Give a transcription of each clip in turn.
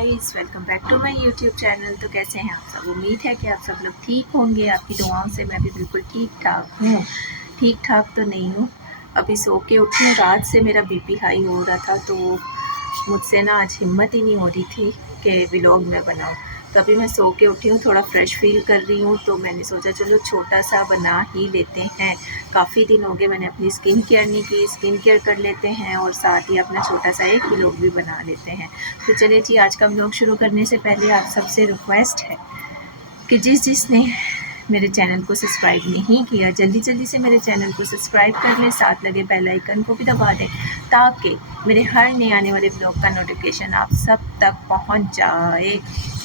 Guys, welcome back to my YouTube channel. तो कैसे हैं आप सब? उम्मीद है कि आप सब लोग ठीक होंगे। आपकी दुआओं से मैं भी बिल्कुल ठीक ठाक हूँ। ठीक ठाक तो नहीं हूँ, अभी सो के उठी हूँ। रात से मेरा बीपी हाई हो रहा था, तो मुझसे ना आज हिम्मत ही नहीं हो रही थी कि व्लॉग में बनाऊँ। तो अभी मैं सो के उठी हूँ, थोड़ा फ्रेश फील कर रही हूँ, तो मैंने सोचा चलो छोटा सा बना ही लेते हैं। काफ़ी दिन हो गए मैंने अपनी स्किन केयर नहीं की, स्किन केयर कर लेते हैं और साथ ही अपना छोटा सा एक व्लॉग भी बना लेते हैं। तो चलिए जी, आज का व्लॉग शुरू करने से पहले आप सबसे रिक्वेस्ट है कि जिसने मेरे चैनल को सब्सक्राइब नहीं किया, जल्दी जल्दी से मेरे चैनल को सब्सक्राइब कर लें, साथ लगे बेल आइकन को भी दबा दें ताकि मेरे हर नए आने वाले ब्लॉग का नोटिफिकेशन आप सब तक पहुंच जाए।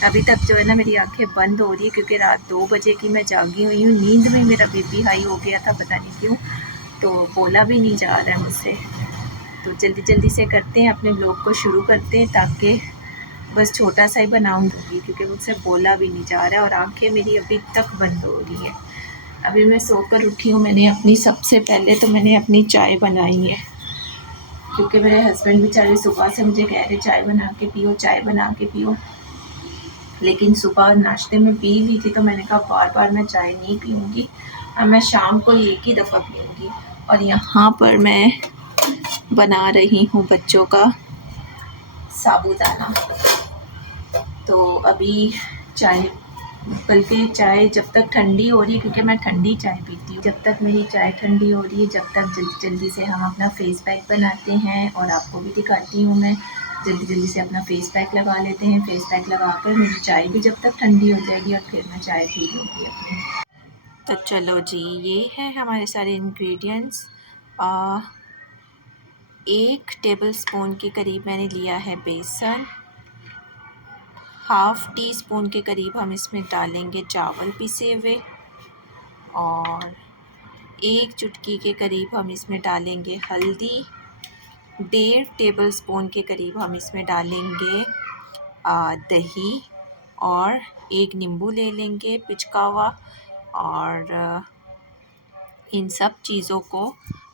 अभी तक जो है ना मेरी आंखें बंद हो रही है क्योंकि रात 2 बजे की मैं जागी हुई हूँ। नींद में मेरा बीपी हाई हो गया था, पता नहीं क्यों, तो बोला भी नहीं जा रहा है मुझसे। तो जल्दी जल्दी से करते हैं, अपने ब्लॉग को शुरू करते हैं, ताकि बस छोटा सा ही बनाऊंगी क्योंकि मुझसे बोला भी नहीं जा रहा है और आंखें मेरी अभी तक बंद हो रही है। अभी मैं सोकर उठी हूँ। मैंने अपनी सबसे पहले तो मैंने अपनी चाय बनाई है क्योंकि मेरे हस्बैंड बेचारे सुबह से मुझे कह रहे चाय बना के पियो, चाय बना के पियो, लेकिन सुबह नाश्ते में पी ली थी। तो मैंने कहा बार बार मैं चाय नहीं पीऊँगी, अब मैं शाम को एक ही दफ़ा पीऊँगी। और यहाँ पर मैं बना रही हूँ बच्चों का साबूदाना। तो अभी चाय, बल्कि चाय जब तक ठंडी हो रही है, क्योंकि मैं ठंडी चाय पीती हूँ, जब तक मेरी चाय ठंडी हो रही है, जब तक जल्दी जल्दी से हम अपना फेस पैक बनाते हैं। और आपको भी दिखाती हूँ मैं, जल्दी जल्दी से अपना फेस पैक लगा लेते हैं। फेस पैक लगा कर मेरी चाय भी जब तक ठंडी हो जाएगी और फिर मैं चाय पी लूँगी अपनी। तो चलो जी, ये है हमारे सारे इंग्रेडिएंट्स। 1 टेबल स्पून के करीब मैंने लिया है बेसन। हाफ़ टी स्पून के करीब हम इसमें डालेंगे चावल पिसे हुए, और 1 चुटकी के करीब हम इसमें डालेंगे हल्दी। 1.5 टेबल स्पून के करीब हम इसमें डालेंगे दही, और 1 नींबू ले लेंगे पिचका हुआ। और इन सब चीज़ों को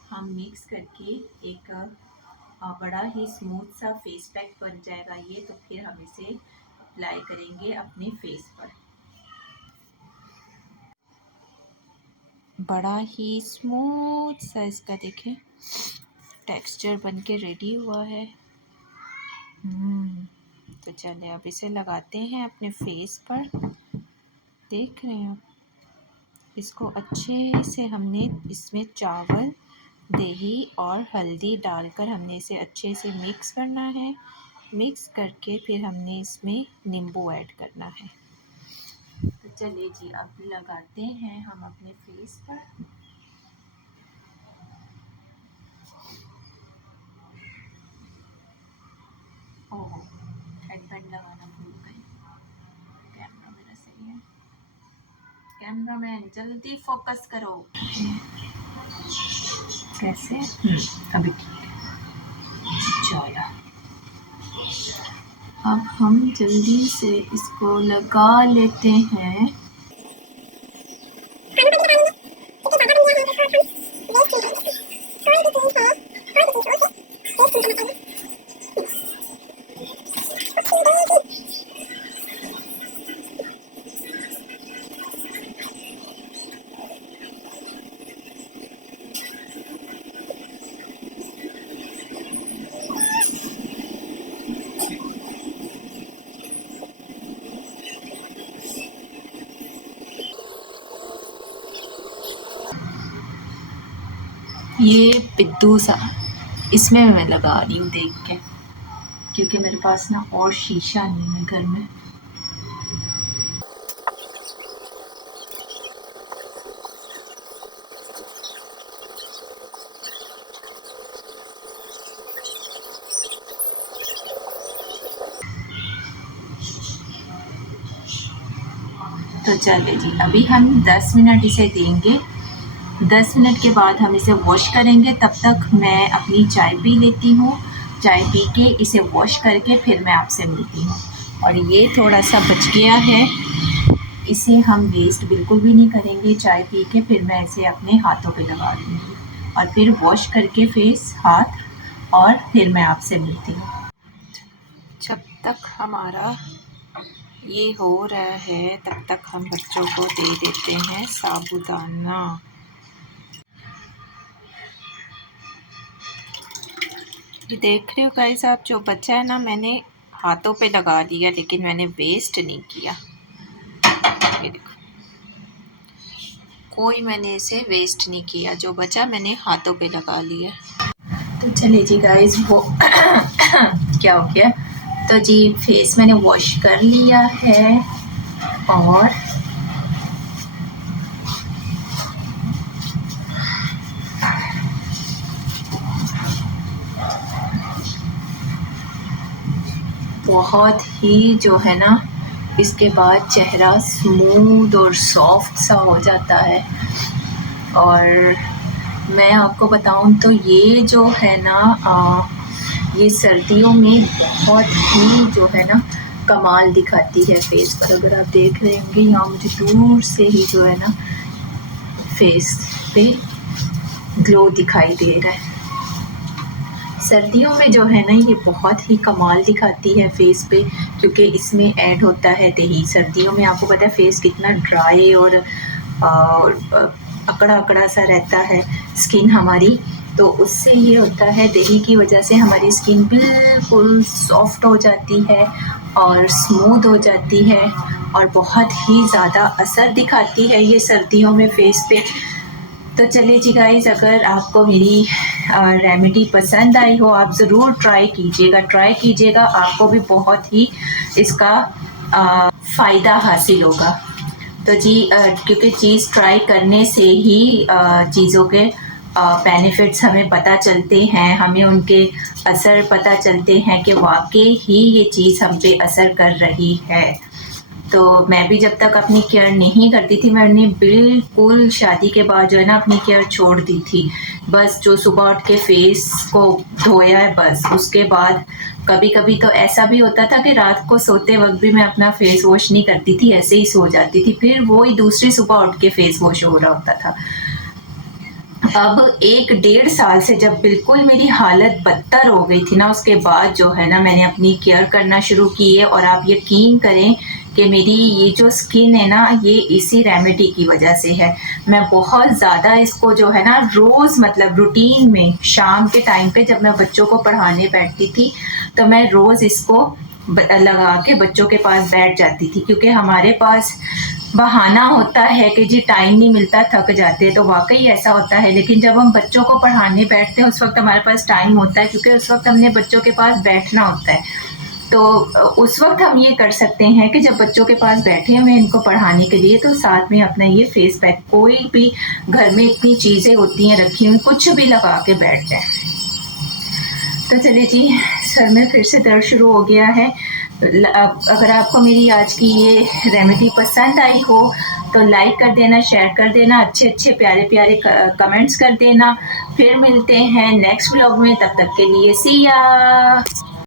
हम मिक्स करके एक बड़ा ही स्मूथ सा फेस पैक बन जाएगा ये। तो फिर हम इसे अप्लाई करेंगे अपने फेस पर। बड़ा ही स्मूथ सा इसका देखें टेक्सचर बन के रेडी हुआ है। तो चलिए अब इसे लगाते हैं अपने फेस पर। देख रहे हैं आप, इसको अच्छे से हमने इसमें चावल, दही और हल्दी डालकर हमने इसे अच्छे से मिक्स करना है। मिक्स करके फिर हमने इसमें नींबू ऐड करना है। तो चलिए जी, अब लगाते हैं हम अपने फेस पर। ओह, हेडबैंड लगाना भूल गई। कैमरा मेरा सही है, कैमरामैन जल्दी फोकस करो। कैसे? अभी ठीक है, चलो अब हम जल्दी से इसको लगा लेते हैं। ये पिद्दू सा इसमें मैं लगा रही हूँ देख के, क्योंकि मेरे पास ना और शीशा नहीं है घर में। तो चलिए जी, अभी हम 10 मिनट इसे देंगे। 10 मिनट के बाद हम इसे वॉश करेंगे। तब तक मैं अपनी चाय पी लेती हूँ। चाय पी के इसे वॉश करके फिर मैं आपसे मिलती हूँ। और ये थोड़ा सा बच गया है, इसे हम वेस्ट बिल्कुल भी नहीं करेंगे। चाय पी के फिर मैं इसे अपने हाथों पे लगा दूँगी और फिर वॉश करके फेस, हाथ, और फिर मैं आपसे मिलती हूँ। तक हमारा ये हो रहा है, तब तक हम बच्चों को दे देते हैं साबूदाना। ये देख रहे हो गाइस आप, जो बचा है ना मैंने हाथों पे लगा दिया, लेकिन मैंने वेस्ट नहीं किया। ये देखो, कोई मैंने इसे वेस्ट नहीं किया, जो बचा मैंने हाथों पे लगा लिया। तो चलिए जी गाइस, वो क्या हो गया, तो जी फेस मैंने वॉश कर लिया है और बहुत ही जो है ना, इसके बाद चेहरा स्मूथ और सॉफ्ट सा हो जाता है। और मैं आपको बताऊं तो ये जो है ना ये सर्दियों में बहुत ही जो है ना कमाल दिखाती है फेस पर। अगर आप देख रहे होंगे यहाँ मुझे दूर से ही जो है ना फेस पे ग्लो दिखाई दे रहा है। सर्दियों में जो है ना ये बहुत ही कमाल दिखाती है फेस पे, क्योंकि इसमें ऐड होता है दही। सर्दियों में आपको पता है फेस कितना ड्राई और अकड़ा अकड़ा सा रहता है स्किन हमारी, तो उससे ये होता है दही की वजह से हमारी स्किन बिल्कुल सॉफ्ट हो जाती है और स्मूथ हो जाती है और बहुत ही ज़्यादा असर दिखाती है ये सर्दियों में फेस पे। तो चलिए जी गाइस, अगर आपको मेरी रेमेडी पसंद आई हो, आप ज़रूर ट्राई कीजिएगा, आपको भी बहुत ही इसका फ़ायदा हासिल होगा। तो जी क्योंकि चीज़ ट्राई करने से ही चीज़ों के बेनिफिट्स हमें पता चलते हैं, हमें उनके असर पता चलते हैं कि वाकई ही ये चीज़ हम पे असर कर रही है। तो मैं भी जब तक अपनी केयर नहीं करती थी, मैंने बिल्कुल शादी के बाद जो है ना अपनी केयर छोड़ दी थी। बस जो सुबह उठ के फेस को धोया है बस, उसके बाद कभी कभी तो ऐसा भी होता था कि रात को सोते वक्त भी मैं अपना फेस वॉश नहीं करती थी, ऐसे ही सो जाती थी, फिर वो ही दूसरी सुबह उठ के फेस वॉश हो रहा होता था। अब 1-1.5 साल से जब बिल्कुल मेरी हालत बदतर हो गई थी ना, उसके बाद जो है ना मैंने अपनी केयर करना शुरू की है। और आप यकीन करें कि मेरी ये जो स्किन है ना, ये इसी रेमेडी की वजह से है। मैं बहुत ज़्यादा इसको जो है ना रोज़ मतलब रूटीन में शाम के टाइम पे जब मैं बच्चों को पढ़ाने बैठती थी, तो मैं रोज़ इसको लगा के बच्चों के पास बैठ जाती थी, क्योंकि हमारे पास बहाना होता है कि जी टाइम नहीं मिलता, थक जाते हैं, तो वाकई ऐसा होता है। लेकिन जब हम बच्चों को पढ़ाने बैठते हैं उस वक्त हमारे पास टाइम होता है, क्योंकि उस वक्त हमने बच्चों के पास बैठना होता है। तो उस वक्त हम ये कर सकते हैं कि जब बच्चों के पास बैठे हुए इनको पढ़ाने के लिए, तो साथ में अपना ये फेस पैक, कोई भी घर में इतनी चीज़ें होती हैं रखी हुई, कुछ भी लगा के बैठ जाए। तो चलिए जी, सर में फिर से दर्द शुरू हो गया है। अगर आपको मेरी आज की ये रेमेडी पसंद आई हो तो लाइक कर देना, शेयर कर देना, अच्छे अच्छे प्यारे प्यारे कमेंट्स कर देना। फिर मिलते हैं नेक्स्ट व्लॉग में, तब तक के लिए सी या।